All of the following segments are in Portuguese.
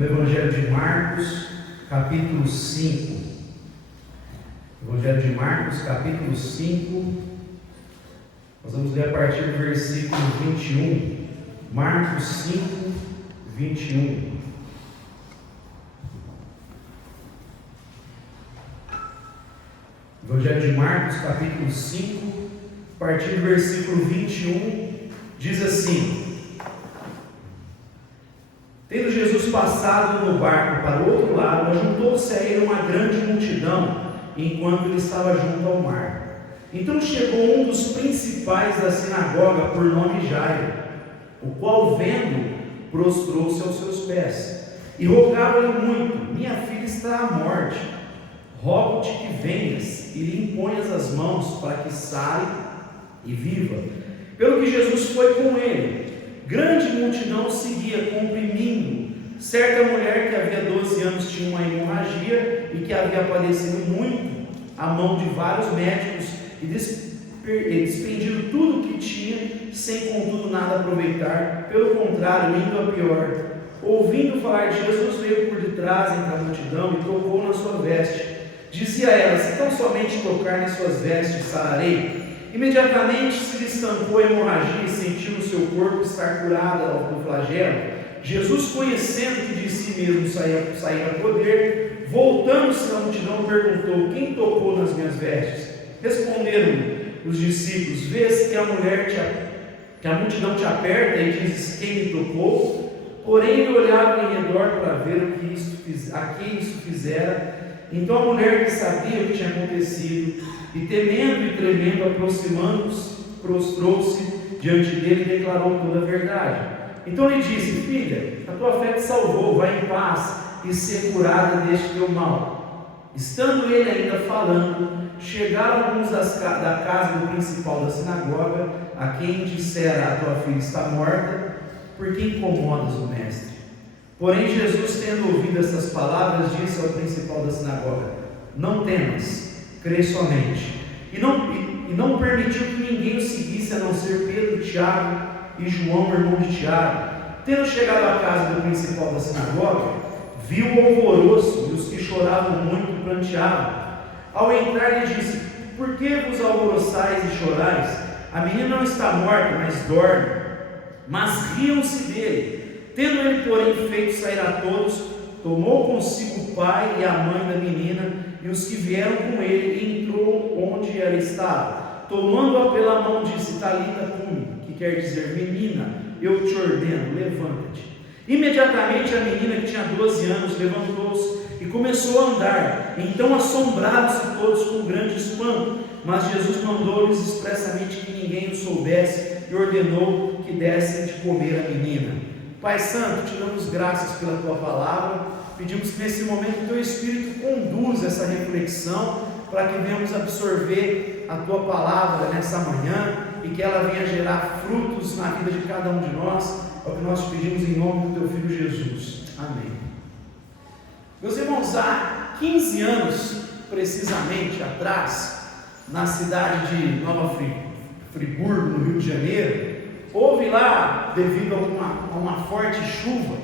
no Evangelho de Marcos, capítulo 5. Evangelho de Marcos, capítulo 5. Nós vamos ler a partir do versículo 21. Marcos 5, 21. Evangelho de Marcos, capítulo 5, a partir do versículo 21, diz assim: Tendo Jesus passado no barco para o outro lado, ajuntou-se a ele uma grande multidão, enquanto ele estava junto ao mar. Então chegou um dos principais da sinagoga, por nome Jairo, o qual, vendo, prostrou-se aos seus pés, e rogava-lhe muito: Minha filha está à morte, rogo-te que venhas e lhe imponhas as mãos, para que saia e viva. Pelo que Jesus foi com ele. Grande multidão o seguia, comprimindo. Certa mulher que havia 12 anos tinha uma hemorragia e que havia padecido muito à mão de vários médicos e despendido tudo o que tinha, sem contudo nada aproveitar, pelo contrário, indo a pior. Ouvindo falar de Jesus, veio por detrás entre a multidão e tocou na sua veste. Dizia ela: Se tão somente tocar nas suas vestes, sararei. Imediatamente se lhe estancou a hemorragia e sentiu no seu corpo estar curada do flagelo. Jesus, conhecendo que de si mesmo saía poder, voltando-se à multidão, perguntou: Quem tocou nas minhas vestes? Responderam os discípulos: Vês que a multidão te aperta e dizes: Quem me tocou? Porém ele olhava em redor para ver a quem isso fizera. Então a mulher, que sabia o que tinha acontecido, e temendo e tremendo, aproximando-se, prostrou-se diante dele e declarou toda a verdade. Então lhe disse: Filha, a tua fé te salvou, vai em paz e ser curada deste teu mal. Estando ele ainda falando, chegaram alguns da casa do principal da sinagoga, a quem dissera: A tua filha está morta, por que incomodas o mestre? Porém Jesus, tendo ouvido essas palavras, disse ao principal da sinagoga: Não temas, crê somente. E não permitiu que ninguém o seguisse, a não ser Pedro, Tiago e João, irmão de Tiago. Tendo chegado à casa do principal da sinagoga, viu o alvoroço e os que choravam muito pranteavam. Ao entrar lhe disse: Por que vos alvoroçais e chorais? A menina não está morta, mas dorme. Mas riam-se dele. Tendo ele, porém, feito sair a todos, tomou consigo o pai e a mãe da menina e os que vieram com ele, e entrou onde ela estava. Tomando-a pela mão, disse: Talita cumi, que quer dizer: Menina, eu te ordeno, levanta-te. Imediatamente a menina, que tinha 12 anos, levantou-se e começou a andar. Então assombraram-se todos com grande espanto. Mas Jesus mandou-lhes expressamente que ninguém o soubesse e ordenou que dessem de comer a menina. Pai Santo, te damos graças pela Tua Palavra, pedimos que nesse momento o Teu Espírito conduza essa reflexão, para que venhamos absorver a Tua Palavra nessa manhã, e que ela venha gerar frutos na vida de cada um de nós, é o que nós te pedimos em nome do Teu Filho Jesus, amém. Meus irmãos, há 15 anos, precisamente, atrás, na cidade de Nova Friburgo, no Rio de Janeiro, houve lá, devido a uma forte chuva,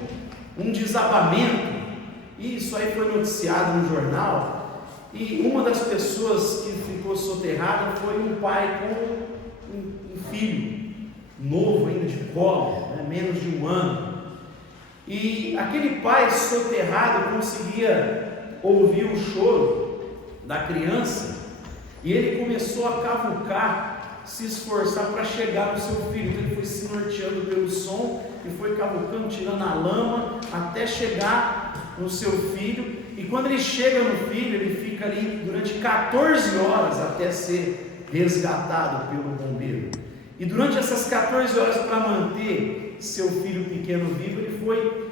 um desabamento, e isso aí foi noticiado no jornal, e uma das pessoas que ficou soterrada foi um pai com um filho novo ainda de colo, menos de um ano, e aquele pai soterrado conseguia ouvir o choro da criança, e ele começou a cavucar, se esforçar para chegar no seu filho. Então ele foi se norteando pelo som e foi cavucando, tirando a lama até chegar no seu filho. E quando ele chega no filho, ele fica ali durante 14 horas até ser resgatado pelo bombeiro. E durante essas 14 horas, para manter seu filho pequeno vivo, ele foi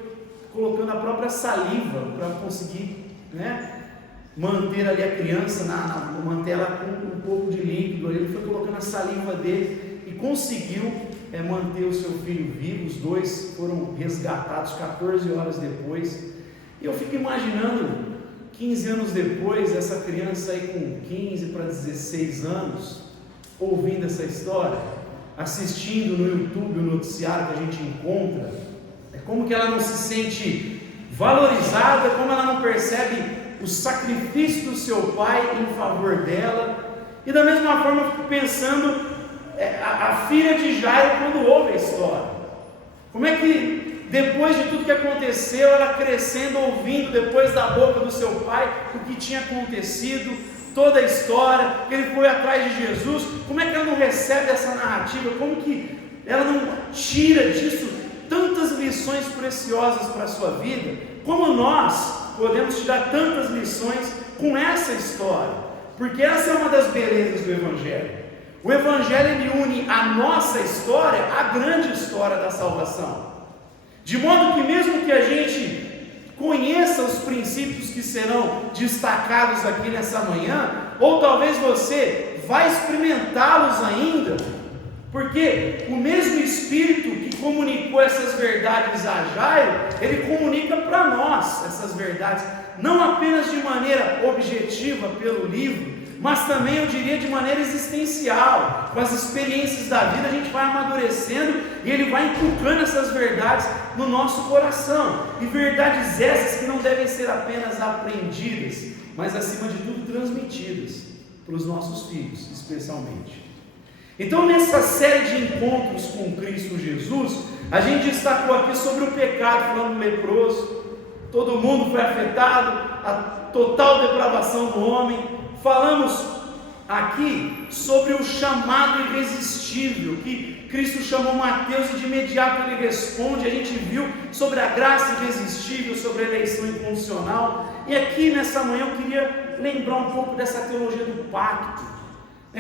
colocando a própria saliva para conseguir, manter ali a criança, manter ela com um pouco de líquido. Ele foi colocando a saliva dele e conseguiu manter o seu filho vivo. Os dois foram resgatados 14 horas depois. E eu fico imaginando, 15 anos depois, essa criança aí com 15 para 16 anos, ouvindo essa história, assistindo no YouTube o noticiário que a gente encontra, como que ela não se sente valorizada, como ela não percebe o sacrifício do seu pai em favor dela. E da mesma forma eu fico pensando a filha de Jairo quando ouve a história. Como é que depois de tudo que aconteceu, ela crescendo, ouvindo depois da boca do seu pai o que tinha acontecido, toda a história, que ele foi atrás de Jesus, como é que ela não recebe essa narrativa? Como que ela não tira disso tantas lições preciosas para a sua vida? Como nós podemos tirar tantas lições com essa história? Porque essa é uma das belezas do Evangelho. O Evangelho ele une a nossa história à grande história da salvação. De modo que mesmo que a gente conheça os princípios que serão destacados aqui nessa manhã, ou talvez você vai experimentá-los ainda, porque o mesmo Espírito que comunicou essas verdades a Jairo, ele comunica para nós essas verdades, não apenas de maneira objetiva pelo livro, mas também eu diria de maneira existencial. Com as experiências da vida a gente vai amadurecendo e ele vai inculcando essas verdades no nosso coração, e verdades essas que não devem ser apenas aprendidas, mas acima de tudo transmitidas para os nossos filhos, especialmente. Então, nessa série de encontros com Cristo Jesus, a gente destacou aqui sobre o pecado, falando do leproso, todo mundo foi afetado, a total depravação do homem. Falamos aqui sobre o chamado irresistível, que Cristo chamou Mateus e de imediato ele responde. A gente viu sobre a graça irresistível, sobre a eleição incondicional. E aqui nessa manhã eu queria lembrar um pouco dessa teologia do pacto.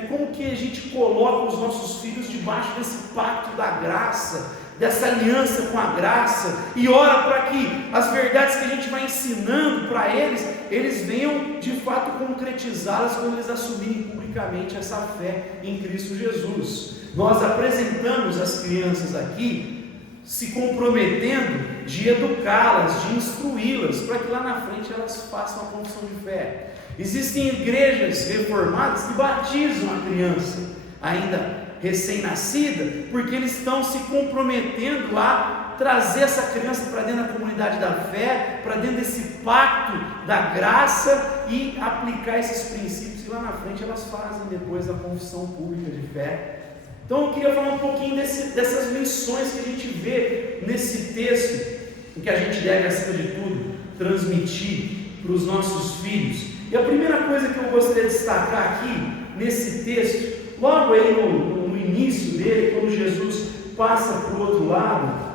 Como que a gente coloca os nossos filhos debaixo desse pacto da graça, dessa aliança com a graça, e ora para que as verdades que a gente vai ensinando para eles, eles venham de fato concretizá-las quando eles assumirem publicamente essa fé em Cristo Jesus. Nós apresentamos as crianças aqui se comprometendo de educá-las, de instruí-las, para que lá na frente elas façam a confissão de fé. Existem igrejas reformadas que batizam a criança ainda recém-nascida, porque eles estão se comprometendo a trazer essa criança para dentro da comunidade da fé, para dentro desse pacto da graça, e aplicar esses princípios, e lá na frente elas fazem depois a confissão pública de fé. Então eu queria falar um pouquinho dessas lições que a gente vê nesse texto, o que a gente deve, acima de tudo, transmitir para os nossos filhos. E a primeira coisa que eu gostaria de destacar aqui nesse texto, logo aí no início dele, quando Jesus passa para o outro lado,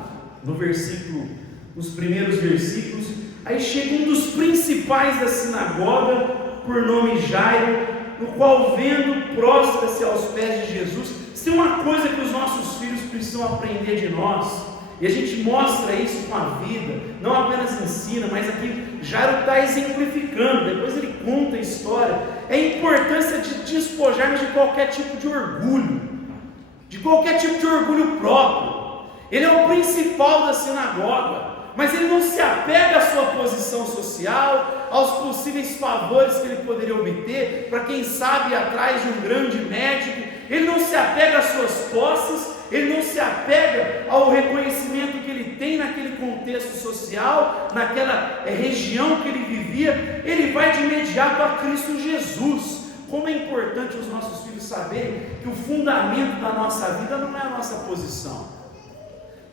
nos primeiros versículos, aí chega um dos principais da sinagoga, por nome Jairo, no qual, vendo, prostra-se aos pés de Jesus. Se tem uma coisa que os nossos filhos precisam aprender de nós, e a gente mostra isso com a vida, não apenas ensina, mas aqui Jairo está exemplificando, depois ele conta a história, é a importância de despojarmos de qualquer tipo de orgulho, próprio. Ele é o principal da sinagoga, mas ele não se apega à sua posição social, aos possíveis favores que ele poderia obter, para quem sabe ir atrás de um grande médico. Ele não se apega às suas posses, ele não se apega ao reconhecimento que ele tem naquele contexto social, naquela região que ele vivia. Ele vai de imediato a Cristo Jesus. Como é importante os nossos filhos saberem que o fundamento da nossa vida não é a nossa posição,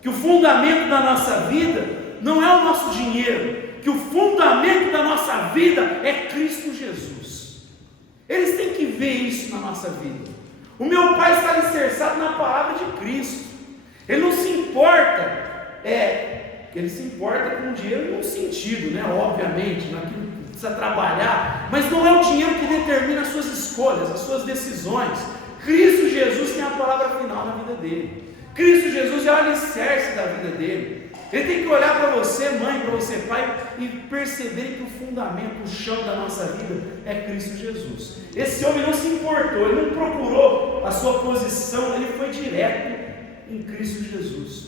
que o fundamento da nossa vida não é o nosso dinheiro, que o fundamento da nossa vida é Cristo Jesus. Eles têm que ver isso na nossa vida. O meu pai está alicerçado na palavra de Cristo. Ele não se importa, ele se importa com o dinheiro num sentido, obviamente, naquilo que precisa trabalhar, mas não é o dinheiro que determina as suas escolhas, as suas decisões. Cristo Jesus tem a palavra final na vida dele. Cristo Jesus é o alicerce da vida dele. Ele tem que olhar para você, mãe, para você, pai, e perceber que o fundamento, o chão da nossa vida é Cristo Jesus. Esse homem não se importou, ele não procurou a sua posição, ele foi direto em Cristo Jesus.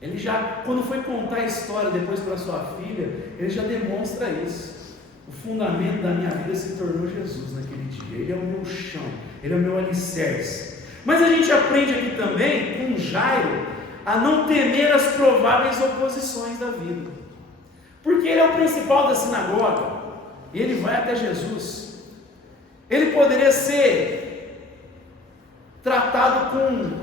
Ele já, quando foi contar a história depois para sua filha, ele já demonstra isso. O fundamento da minha vida se tornou Jesus naquele dia. Ele é o meu chão, ele é o meu alicerce. Mas a gente aprende aqui também com Jairo a não temer as prováveis oposições da vida. Por porque ele é o principal da sinagoga, e ele vai até Jesus. Ele poderia ser tratado com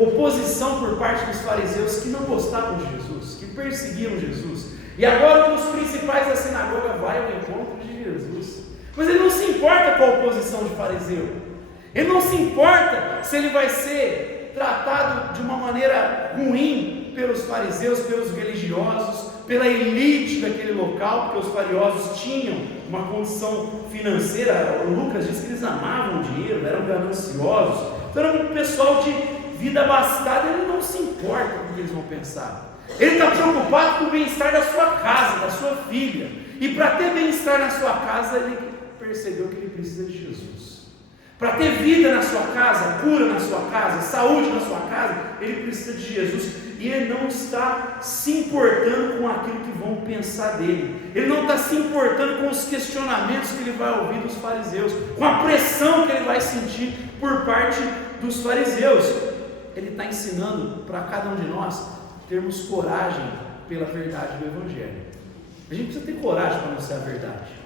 oposição por parte dos fariseus que não gostavam de Jesus, que perseguiam Jesus, e agora um dos principais da sinagoga vai ao encontro de Jesus, mas ele não se importa com a oposição de fariseu, ele não se importa se ele vai ser tratado de uma maneira ruim pelos fariseus, pelos religiosos, pela elite daquele local, porque os fariseus tinham uma condição financeira. Lucas diz que eles amavam o dinheiro, eram gananciosos, então era um pessoal de vida abastada. Ele não se importa com o que eles vão pensar, ele está preocupado com o bem-estar da sua casa, da sua filha, e para ter bem-estar na sua casa, ele percebeu que ele precisa de Jesus. Para ter vida na sua casa, cura na sua casa, saúde na sua casa, ele precisa de Jesus. E ele não está se importando com aquilo que vão pensar dele, ele não está se importando com os questionamentos que ele vai ouvir dos fariseus, com a pressão que ele vai sentir por parte dos fariseus. Ele está ensinando para cada um de nós termos coragem pela verdade do Evangelho. A gente precisa ter coragem para anunciar a verdade,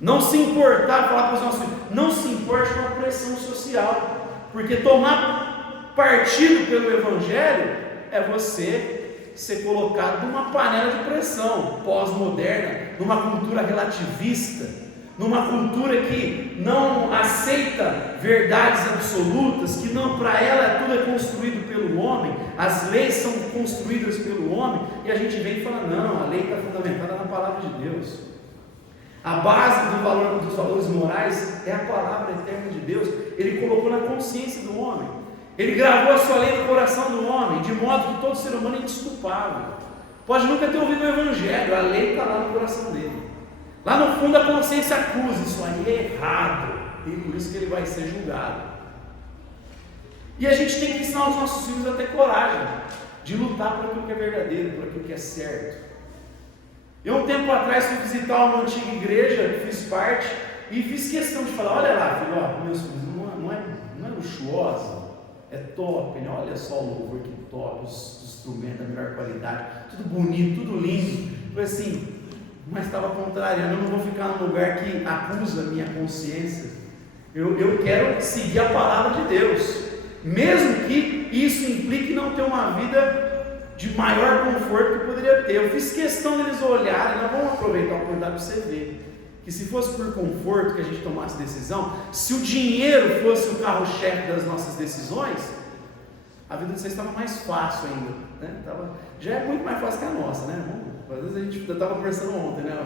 não se importar, falar para os nossos filhos, não se importe com a pressão social, porque tomar partido pelo Evangelho é você ser colocado numa panela de pressão pós-moderna, numa cultura relativista, numa cultura que não aceita verdades absolutas, que não, para ela tudo é construído pelo homem, as leis são construídas pelo homem, e a gente vem e fala, não, a lei está fundamentada na palavra de Deus. A base dos valores morais é a palavra eterna de Deus. Ele colocou na consciência do homem, ele gravou a sua lei no coração do homem, de modo que todo ser humano é indesculpável. Pode nunca ter ouvido o Evangelho, a lei está lá no coração dele. Lá no fundo a consciência acusa, isso aí é errado, e por isso que ele vai ser julgado. E a gente tem que ensinar os nossos filhos a ter coragem de lutar por aquilo que é verdadeiro, por aquilo que é certo. Eu um tempo atrás fui visitar uma antiga igreja, fiz parte, e fiz questão de falar, olha lá, filho, ó, meus filhos, não é luxuosa, é top, né? Olha só o louvor que top, os instrumentos da melhor qualidade, tudo bonito, tudo lindo. Foi assim, mas estava contrariando, eu não vou ficar num lugar que acusa a minha consciência. Eu quero seguir a palavra de Deus, mesmo que isso implique não ter uma vida de maior conforto que poderia ter. Eu fiz questão deles olharem, nós vamos aproveitar a oportunidade para você ver, que se fosse por conforto que a gente tomasse decisão, se o dinheiro fosse o carro-chefe das nossas decisões, a vida de vocês estava mais fácil ainda, né? Já é muito mais fácil que a nossa, né? Às vezes a gente estava conversando ontem, né?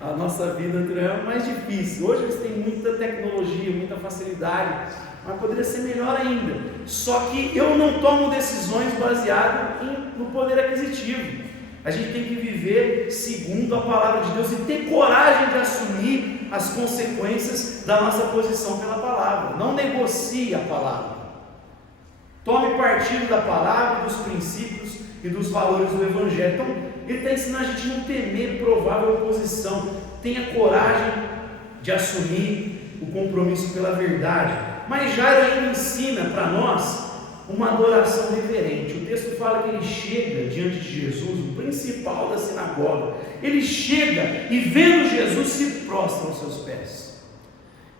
A nossa vida é mais difícil. Hoje eles têm muita tecnologia, muita facilidade, mas poderia ser melhor ainda. Só que eu não tomo decisões baseadas no poder aquisitivo. A gente tem que viver segundo a palavra de Deus e ter coragem de assumir as consequências da nossa posição pela palavra. Não negocie a palavra. Tome partido da palavra, dos princípios e dos valores do Evangelho. Então, ele está ensinando a gente a não temer provável oposição. Tenha coragem de assumir o compromisso pela verdade. Mas Jairo ainda ensina para nós uma adoração reverente. O texto fala que ele chega diante de Jesus, o principal da sinagoga. Ele chega e, vendo Jesus, se prostra aos seus pés.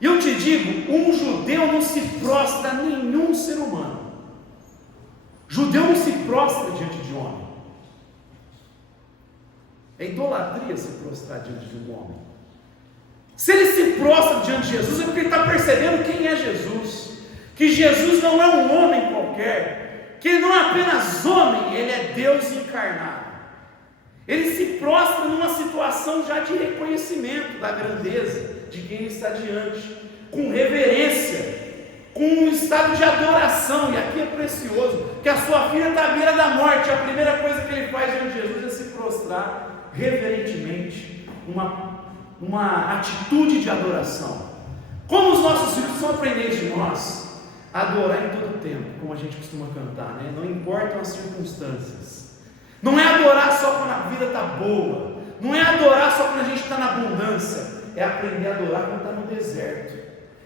E eu te digo, um judeu não se prostra a nenhum ser humano. Judeu não se prostra diante de homem. É idolatria se prostrar diante de um homem. Se ele se prostra diante de Jesus, é porque ele está percebendo quem é Jesus, que Jesus não é um homem qualquer, que ele não é apenas homem, ele é Deus encarnado. Ele se prostra numa situação já de reconhecimento da grandeza de quem ele está diante, com reverência, com um estado de adoração. E aqui é precioso, que a sua filha está à beira da morte, a primeira coisa que ele faz diante de Jesus é se prostrar reverentemente, uma atitude de adoração. Como os nossos filhos são aprendentes de nós a adorar em todo tempo, como a gente costuma cantar, né? Não importam as circunstâncias. Não é adorar só quando a vida está boa, não é adorar só quando a gente está na abundância, é aprender a adorar quando está no deserto,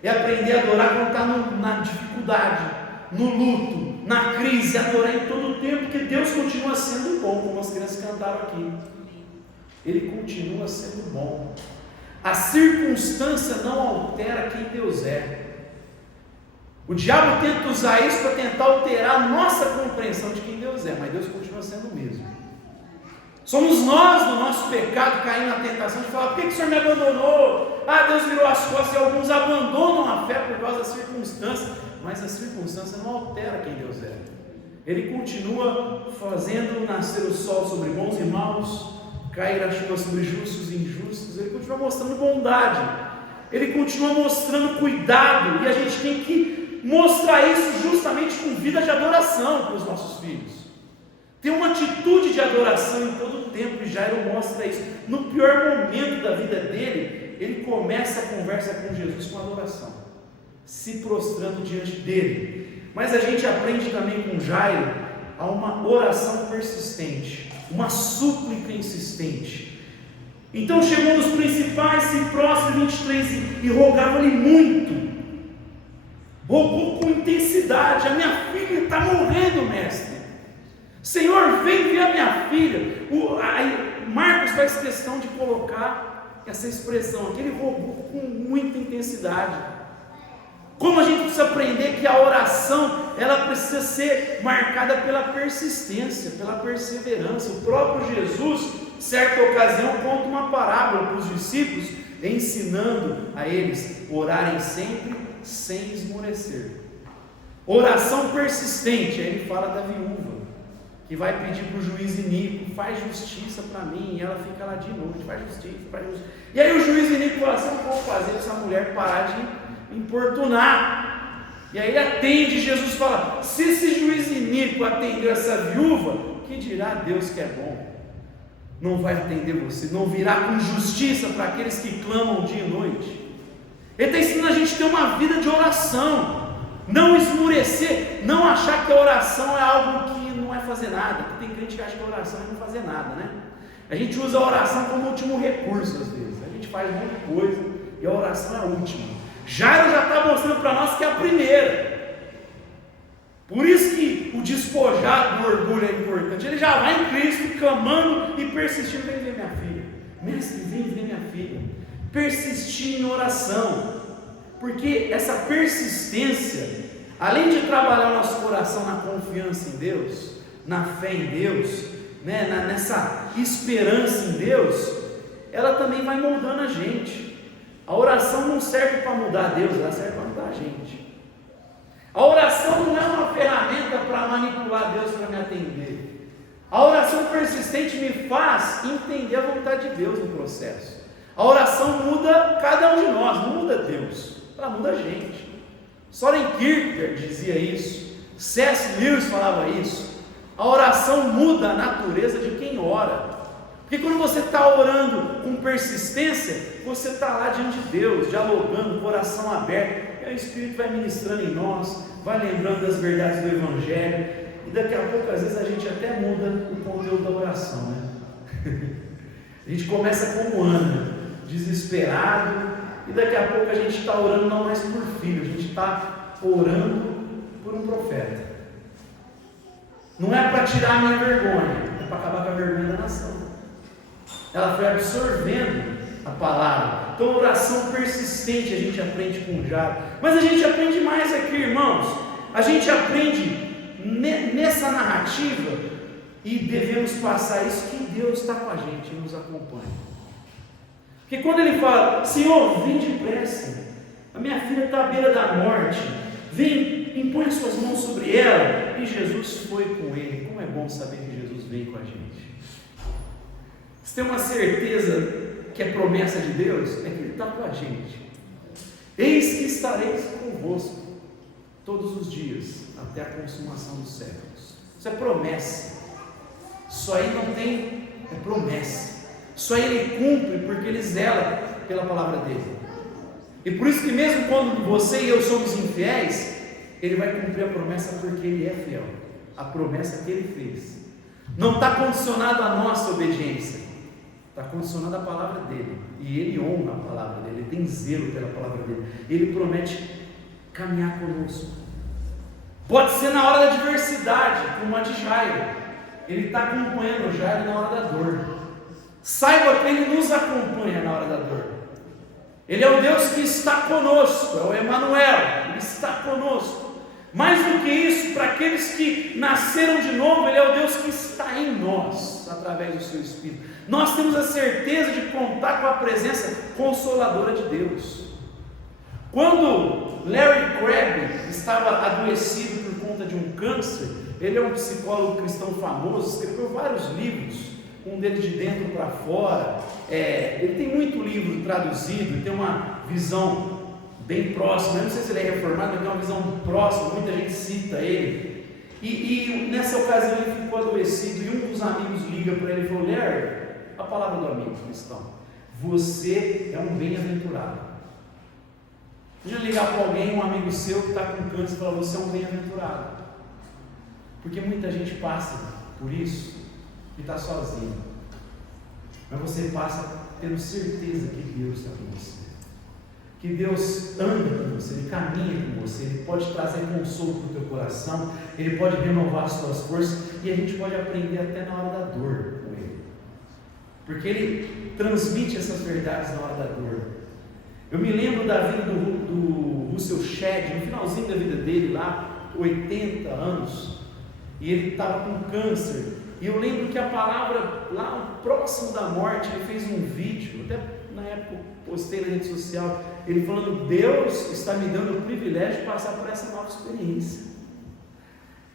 é aprender a adorar quando está na dificuldade, no luto, na crise, adorar em todo o tempo, porque Deus continua sendo bom, como as crianças cantaram aqui. Ele continua sendo bom. A circunstância não altera quem Deus é. O diabo tenta usar isso para tentar alterar a nossa compreensão de quem Deus é, mas Deus continua sendo o mesmo. Somos nós, no nosso pecado, caindo na tentação de falar: por que o Senhor me abandonou? Deus virou as costas. E alguns abandonam a fé por causa da circunstância, mas a circunstância não altera quem Deus é. Ele continua fazendo nascer o sol sobre bons e maus, cair a chuva sobre justos e injustos. Ele continua mostrando bondade, ele continua mostrando cuidado, e a gente tem que mostrar isso justamente com vida de adoração para os nossos filhos. Tem uma atitude de adoração em todo o tempo, e Jairo mostra isso. No pior momento da vida dele, ele começa a conversa com Jesus com adoração, se prostrando diante dele. Mas a gente aprende também com Jairo a uma oração persistente, uma súplica insistente. Então chegou um dos principais, se prostra, 23, e rogava-lhe muito, rogou com intensidade: a minha filha está morrendo, mestre. Senhor, vem ver a minha filha. Marcos faz questão de colocar essa expressão aqui, ele rogou com muita intensidade. Como a gente precisa aprender que a oração, ela precisa ser marcada pela persistência, pela perseverança. O próprio Jesus, certa ocasião, conta uma parábola para os discípulos, ensinando a eles orarem sempre sem esmorecer. Oração persistente. Aí ele fala da viúva, que vai pedir para o juiz iníquo: faz justiça para mim. E ela fica lá de noite: faz justiça, faz justiça. E aí o juiz iníquo fala assim: eu vou fazer essa mulher parar de importunar. E aí ele atende. Jesus fala: se esse juiz iníquo atendeu essa viúva, que dirá Deus que é bom? Não vai atender você, não virá com justiça para aqueles que clamam dia e noite. Ele está ensinando a gente a ter uma vida de oração, não esmurecer, não achar que a oração é algo que não é fazer nada, porque tem crente que acha que a oração é não fazer nada, né? A gente usa a oração como último recurso às vezes, a gente faz muita coisa e a oração é a última. Jairo já está mostrando para nós que é a primeira. Por isso que o despojado do orgulho é importante. Ele já vai em Cristo clamando e persistindo: vem ver minha filha, mestre, vem ver minha filha. Persistir em oração, porque essa persistência, além de trabalhar o nosso coração na confiança em Deus, na fé em Deus, nessa esperança em Deus, ela também vai moldando a gente. A oração não serve para mudar Deus, ela serve para mudar a gente. A oração não é uma ferramenta para manipular Deus para me atender. A oração persistente me faz entender a vontade de Deus no processo. A oração muda cada um de nós, não muda Deus, ela muda a gente. Soren Kierkegaard dizia isso, C.S. Lewis falava isso. A oração muda a natureza de quem ora. Porque quando você está orando com persistência, você está lá diante de Deus, dialogando, coração aberto, e aí o Espírito vai ministrando em nós, vai lembrando das verdades do Evangelho, e daqui a pouco, às vezes, a gente até muda o conteúdo da oração, né? A gente começa como Ana, desesperado, e daqui a pouco a gente está orando não mais por filho, a gente está orando por um profeta. Não é para tirar a minha vergonha, é para acabar com a vergonha da nação. Ela foi absorvendo a palavra. Então, oração persistente a gente aprende com Jairo. Mas a gente aprende mais aqui, irmãos. A gente aprende nessa narrativa, e devemos passar isso, que Deus está com a gente e nos acompanha. Porque quando ele fala: Senhor, vem depressa, a minha filha está à beira da morte, vem, impõe as suas mãos sobre ela. E Jesus foi com ele. Como é bom saber que Jesus vem com a gente. Você tem uma certeza que é promessa de Deus? É que Ele está com a gente. Eis que estareis convosco todos os dias, até a consumação dos séculos. Isso é promessa. Isso aí não tem, é promessa. Isso aí Ele cumpre porque Ele zela pela palavra dEle. E por isso que mesmo quando você e eu somos infiéis, Ele vai cumprir a promessa porque Ele é fiel. A promessa que Ele fez não está condicionado à nossa obediência, está condicionado à palavra dEle. E Ele honra a palavra dEle, Ele tem zelo pela palavra dEle. Ele promete caminhar conosco. Pode ser na hora da adversidade, como a de Jairo. Ele está acompanhando o Jairo na hora da dor. Saiba que Ele nos acompanha na hora da dor. Ele é o Deus que está conosco, é o Emanuel, Ele está conosco. Mais do que isso, para aqueles que nasceram de novo, Ele é o Deus que está em nós, através do seu Espírito. Nós temos a certeza de contar com a presença consoladora de Deus. Quando Larry Crabb estava adoecido por conta de um câncer, ele é um psicólogo cristão famoso, escreveu vários livros, um deles de dentro para fora. Ele tem muito livro traduzido, tem uma visão bem próxima. Eu não sei se ele é reformado, mas tem uma visão próxima, muita gente cita ele. E nessa ocasião ele ficou adoecido e um dos amigos liga para ele e falou: Larry, a palavra do amigo cristão, você é um bem-aventurado. Podia ligar para alguém, um amigo seu que está com câncer, e falar: você é um bem-aventurado. Porque muita gente passa por isso e está sozinho. Mas você passa tendo certeza que Deus está com você. Que Deus anda com você, Ele caminha com você, Ele pode trazer consolo para o teu coração, Ele pode renovar as tuas forças, e a gente pode aprender até na hora da dor com Ele. Porque Ele transmite essas verdades na hora da dor. Eu me lembro da vida do Russell Shedd, no finalzinho da vida dele lá, 80 anos, e ele estava com câncer, e eu lembro que a palavra, lá próximo da morte, ele fez um vídeo, até na época postei na rede social, ele falando: Deus está me dando o privilégio de passar por essa nova experiência.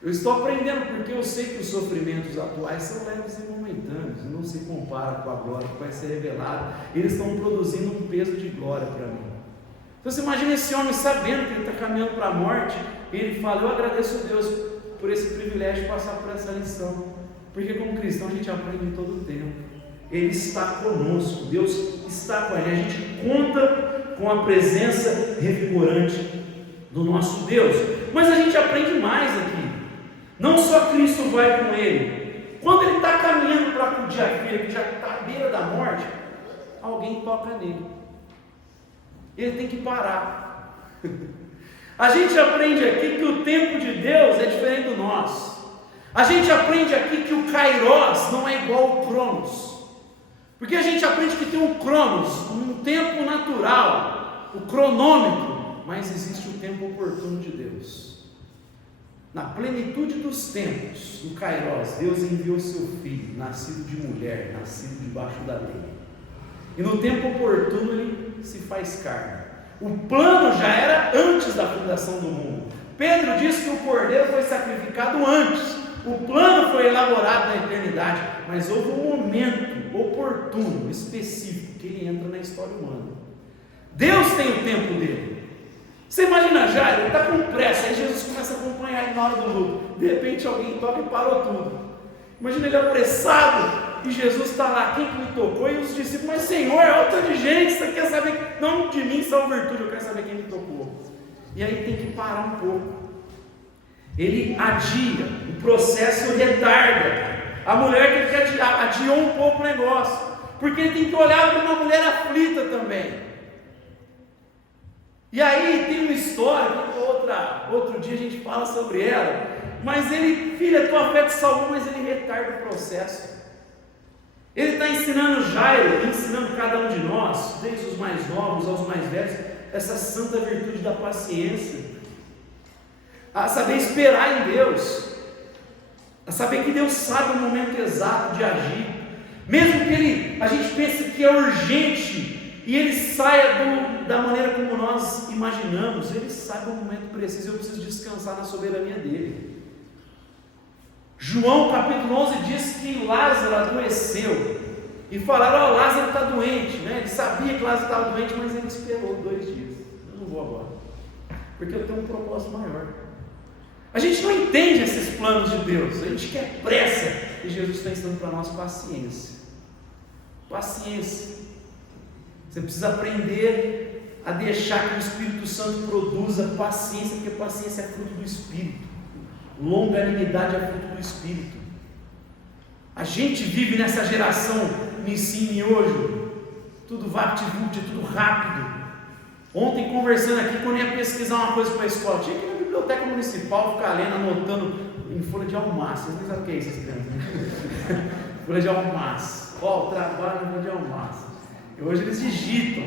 Eu estou aprendendo, porque eu sei que os sofrimentos atuais são leves e momentâneos, não se compara com a glória que vai ser revelada. Eles estão produzindo um peso de glória para mim. Então você imagina esse homem sabendo que ele está caminhando para a morte, e ele fala: eu agradeço a Deus por esse privilégio de passar por essa lição, porque como cristão a gente aprende em todo o tempo. Ele está conosco, Deus está com a gente conta com a presença revigorante do nosso Deus. Mas a gente aprende mais aqui. Não só Cristo vai com ele, quando ele está caminhando para acudir a filha, que já está à beira da morte, alguém toca nele, ele tem que parar. A gente aprende aqui que o tempo de Deus é diferente do nosso. A gente aprende aqui que o Kairos não é igual ao Cronos, porque a gente aprende que tem um Cronos, um tempo natural, o cronômetro, mas existe o tempo oportuno de Deus. Na plenitude dos tempos, no Kairos, Deus enviou seu filho, nascido de mulher, nascido debaixo da lei. E no tempo oportuno ele se faz carne. O plano já era antes da fundação do mundo. Pedro disse que o cordeiro foi sacrificado antes. O plano foi elaborado na eternidade, mas houve um momento oportuno, específico, que ele entra na história humana. Deus tem o tempo dele. Você imagina Jairo, ele está com pressa, aí Jesus começa a acompanhar ele na hora do luto. De repente alguém toca e parou tudo. Imagina ele apressado e Jesus está lá: quem que me tocou? E os discípulos: mas Senhor, é alta de gente, você quer saber? Não de mim, salvo virtude, eu quero saber quem me tocou. E aí tem que parar um pouco. Ele adia, o processo retarda. A mulher teve que adiou um pouco o negócio, porque ele tem que olhar para uma mulher aflita também. E aí tem uma história, outro dia a gente fala sobre ela, mas ele: filha, tua fé te salvou, mas ele retarda o processo. Ele está ensinando Jairo, ensinando cada um de nós, desde os mais novos aos mais velhos, essa santa virtude da paciência, a saber esperar em Deus, a saber que Deus sabe o momento exato de agir, mesmo que a gente pense que é urgente, e ele saia da maneira como nós imaginamos, ele sabe o momento preciso. Eu preciso descansar na soberania dele. João capítulo 11 diz que Lázaro adoeceu, e falaram: Lázaro está doente, né? Ele sabia que Lázaro estava doente, mas ele esperou 2 dias. Eu não vou agora, porque eu tenho um propósito maior. A gente não entende esses planos de Deus, a gente quer pressa, e Jesus está ensinando para nós paciência. Paciência. Você precisa aprender a deixar que o Espírito Santo produza paciência, porque paciência é fruto do Espírito, longanimidade é fruto do Espírito. A gente vive nessa geração ensino e hoje, tudo vapt-vupt, tudo rápido. Ontem, conversando aqui, quando eu ia pesquisar uma coisa para a escola, tinha que ir na biblioteca municipal ficar lendo, anotando em folha de almaço. Vocês não sabem o que é isso, crianças? Folha de almaço. Ó, o trabalho em folha de almaço. E hoje eles digitam.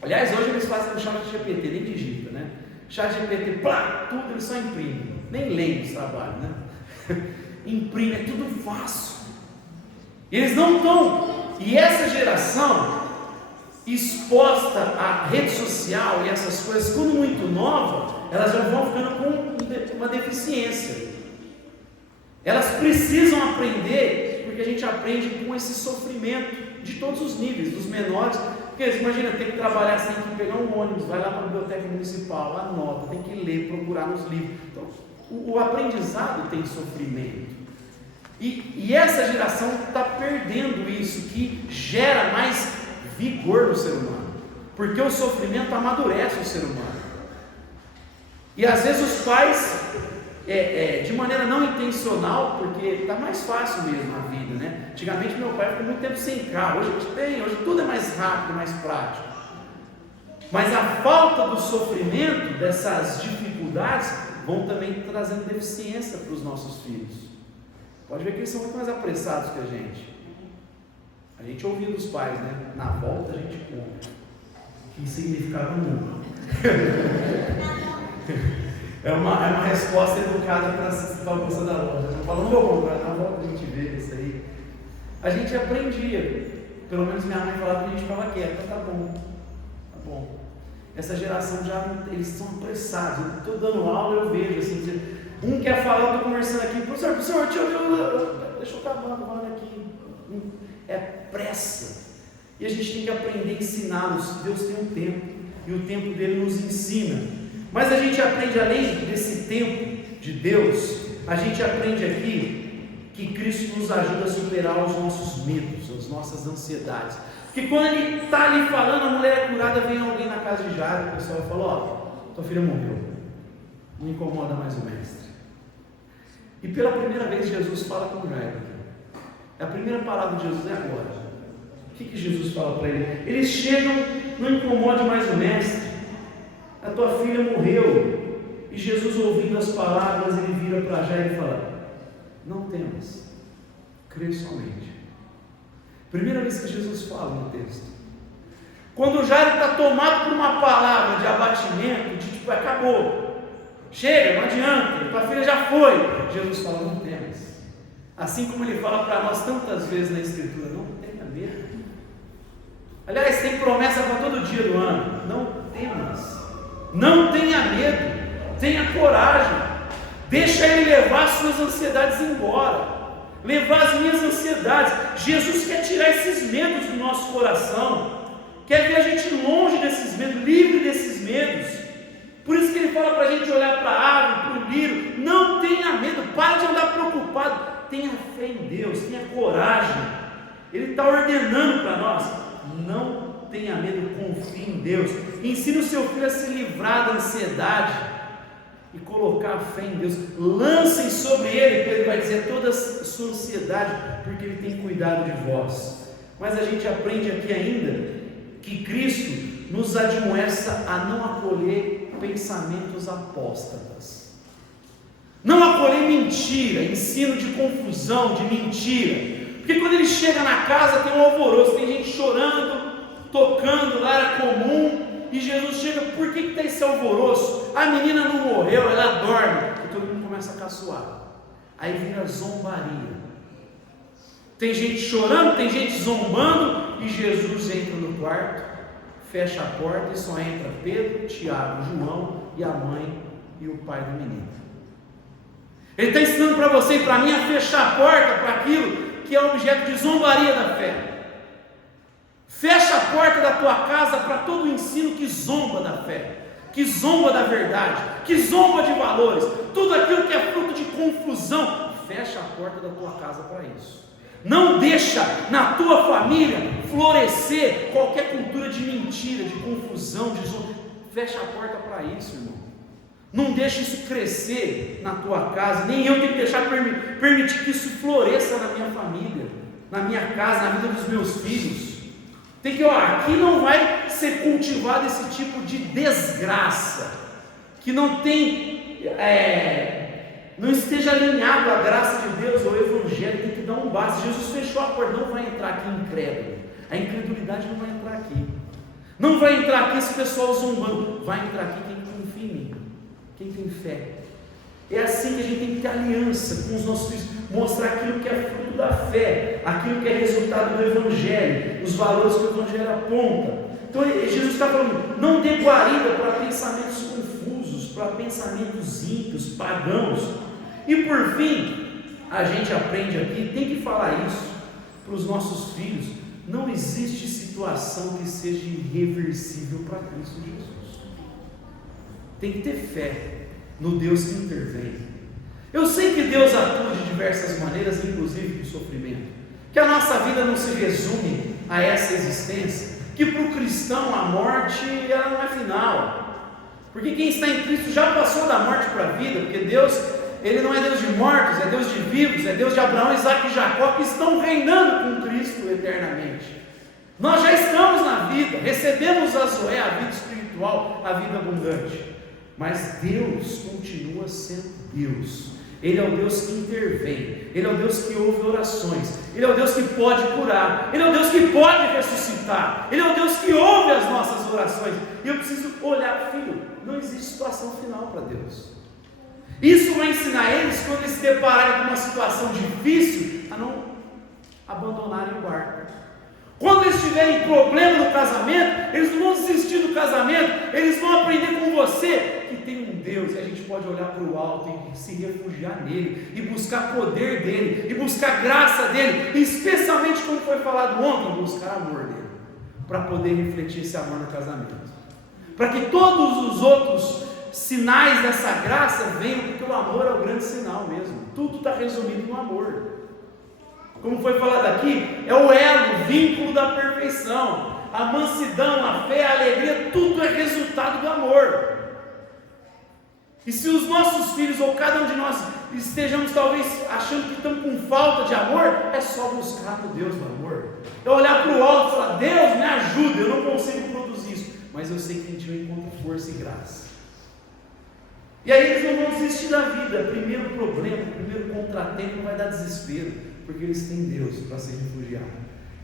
Aliás, hoje eles fazem no chat GPT, nem digita, né? Chat GPT, plá, tudo eles só imprimem. Nem leem os trabalhos, né? Imprime, é tudo fácil. Eles não estão. E essa geração exposta à rede social e essas coisas, quando muito nova, elas já vão ficando com uma deficiência. Elas precisam aprender, porque a gente aprende com esse sofrimento de todos os níveis, dos menores. Porque imagina, tem que trabalhar, você tem que pegar um ônibus, vai lá para a biblioteca municipal, anota, tem que ler, procurar nos livros. Então, o aprendizado tem sofrimento. E essa geração está perdendo isso, que gera mais vigor no ser humano, porque o sofrimento amadurece o ser humano. E às vezes os pais, de maneira não intencional, porque está mais fácil mesmo a vida, né? Antigamente meu pai ficou muito tempo sem carro, hoje a gente tem, hoje tudo é mais rápido, mais prático. Mas a falta do sofrimento, dessas dificuldades, vão também trazendo deficiência para os nossos filhos. Pode ver que eles são muito mais apressados que a gente. A gente ouvia dos pais, né? Na volta a gente conta. Que significava nunca. É uma resposta educada para a moça da loja. Não fala, não vou comprar, na volta a gente vê isso aí. A gente aprendia. Pelo menos minha mãe falava que a gente ficava quieto. Tá bom, tá bom. Essa geração eles são apressados. Eu estou dando aula, eu vejo assim. Um quer falar, eu estou conversando aqui. Professor, deixa eu acabar falando aqui. É pressa. E a gente tem que aprender a ensiná-los. Deus tem um tempo. E o tempo dele nos ensina. Mas a gente aprende, além desse tempo de Deus, a gente aprende aqui que Cristo nos ajuda a superar os nossos medos, as nossas ansiedades. Porque quando ele está ali falando, a mulher é curada, vem alguém na casa de Jairo, o pessoal fala, ó, tua filha morreu. Não incomoda mais o mestre. E pela primeira vez Jesus fala com Jairo. A primeira palavra de Jesus é agora. O que Jesus fala para ele? Eles chegam, não incomode mais o mestre. A tua filha morreu. E Jesus, ouvindo as palavras, ele vira para Jairo e fala, não temas, crê somente. Primeira vez que Jesus fala no texto. Quando Jairo está tomado por uma palavra de abatimento, de tipo, acabou, chega, não adianta, tua filha já foi. Jesus fala, não temas. Assim como ele fala para nós tantas vezes na Escritura, não tenha medo. Aliás, tem promessa para todo dia do ano, não temas. Não tenha medo, tenha coragem, deixa ele levar as suas ansiedades embora, levar as minhas ansiedades. Jesus quer tirar esses medos do nosso coração, quer ver a gente longe desses medos, livre desses medos. Por isso que ele fala para a gente olhar para a árvore, para o lírio, não tenha medo, para de andar preocupado, tenha fé em Deus, tenha coragem. Ele está ordenando para nós, não tenha medo, confie em Deus. Ensine o seu filho a se livrar da ansiedade e colocar a fé em Deus. Lancem sobre ele, Pedro vai dizer, toda a sua ansiedade, porque ele tem cuidado de vós. Mas a gente aprende aqui ainda que Cristo nos admoesta a não acolher pensamentos apóstatas, não acolher mentira, ensino de confusão, de mentira. Porque quando ele chega na casa tem um alvoroço, tem gente chorando, tocando, lá era comum, e Jesus chega, por que está esse alvoroço? A menina não morreu, ela dorme, e todo mundo começa a caçoar, aí vira zombaria, tem gente chorando, tem gente zombando, e Jesus entra no quarto, fecha a porta, e só entra Pedro, Tiago, João, e a mãe, e o pai do menino. Ele está ensinando para você e para mim a fechar a porta para aquilo que é objeto de zombaria da fé. Fecha a porta da tua casa para todo o ensino que zomba da fé, que zomba da verdade, que zomba de valores, tudo aquilo que é fruto de confusão. Fecha a porta da tua casa para isso. Não deixa na tua família florescer qualquer cultura de mentira, de confusão, de zomba. Fecha a porta para isso, irmão. Não deixe isso crescer na tua casa, nem eu tenho que deixar permitir que isso floresça na minha família, na minha casa, na vida dos meus filhos. Tem que, aqui não vai ser cultivado esse tipo de desgraça, que não tem não esteja alinhado à graça de Deus, ao Evangelho, tem que dar um basta. Jesus fechou a porta, não vai entrar aqui incrédulo. A incredulidade não vai entrar aqui. Não vai entrar aqui esse pessoal zombando. Vai entrar aqui quem confia em mim, quem tem fé. É assim que a gente tem que ter aliança com os nossos filhos, mostrar aquilo que é fruto da fé, aquilo que é resultado do Evangelho, os valores que o Evangelho aponta. Então Jesus está falando, não dê guarida para pensamentos confusos, para pensamentos ímpios, pagãos. E por fim, a gente aprende aqui, tem que falar isso para os nossos filhos, não existe situação que seja irreversível para Cristo Jesus. Tem que ter fé no Deus que intervém. Eu sei que Deus atua de diversas maneiras, inclusive com sofrimento, que a nossa vida não se resume a essa existência, que para o cristão a morte ela não é final, porque quem está em Cristo já passou da morte para a vida, porque Deus, Ele não é Deus de mortos, é Deus de vivos, é Deus de Abraão, Isaac e Jacó, que estão reinando com Cristo eternamente. Nós já estamos na vida, recebemos a Zoé, a vida espiritual, a vida abundante. Mas Deus continua sendo Deus. Ele é o Deus que intervém, Ele é o Deus que ouve orações, Ele é o Deus que pode curar, Ele é o Deus que pode ressuscitar, Ele é o Deus que ouve as nossas orações. E eu preciso olhar, filho, não existe situação final para Deus. Isso vai ensinar eles, quando eles se depararem com uma situação difícil, a não abandonarem o barco. Quando eles tiverem problema no casamento, eles não vão desistir do casamento, eles vão aprender com você que tem um Deus, e a gente pode olhar para o alto e se refugiar nele, e buscar poder dele, e buscar graça dele, e especialmente como foi falado ontem, buscar amor dele, para poder refletir esse amor no casamento, para que todos os outros sinais dessa graça venham, porque o amor é o grande sinal mesmo, tudo está resumido no amor. Como foi falado aqui, é o elo, o vínculo da perfeição, a mansidão, a fé, a alegria, tudo é resultado do amor. E se os nossos filhos, ou cada um de nós, estejamos talvez achando que estamos com falta de amor, é só buscar no Deus do amor. É olhar para o alto e falar, Deus me ajuda, eu não consigo produzir isso, mas eu sei que em Ti eu encontro força e graça. E aí eles não vão desistir da vida. Primeiro problema, primeiro contratempo não vai dar desespero, porque eles têm Deus para se refugiar.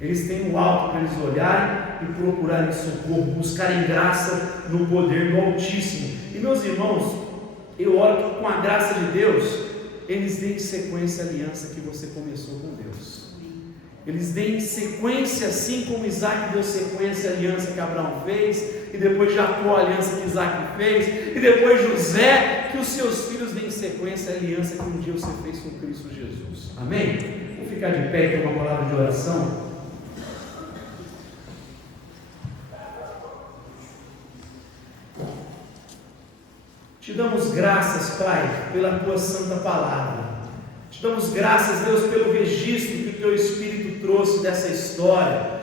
Eles têm o alto para eles olharem e procurarem socorro, buscarem graça no poder do Altíssimo. E meus irmãos, eu oro que com a graça de Deus, eles deem sequência à aliança que você começou com Deus. Eles deem sequência, assim como Isaac deu sequência à aliança que Abraão fez, e depois Jacó a aliança que Isaac fez, e depois José, que os seus filhos deem sequência à aliança que um dia você fez com Cristo Jesus. Amém? Vou ficar de pé e ter uma palavra de oração. Te damos graças, Pai, pela Tua santa palavra. Te damos graças, Deus, pelo registro que o Teu Espírito trouxe dessa história,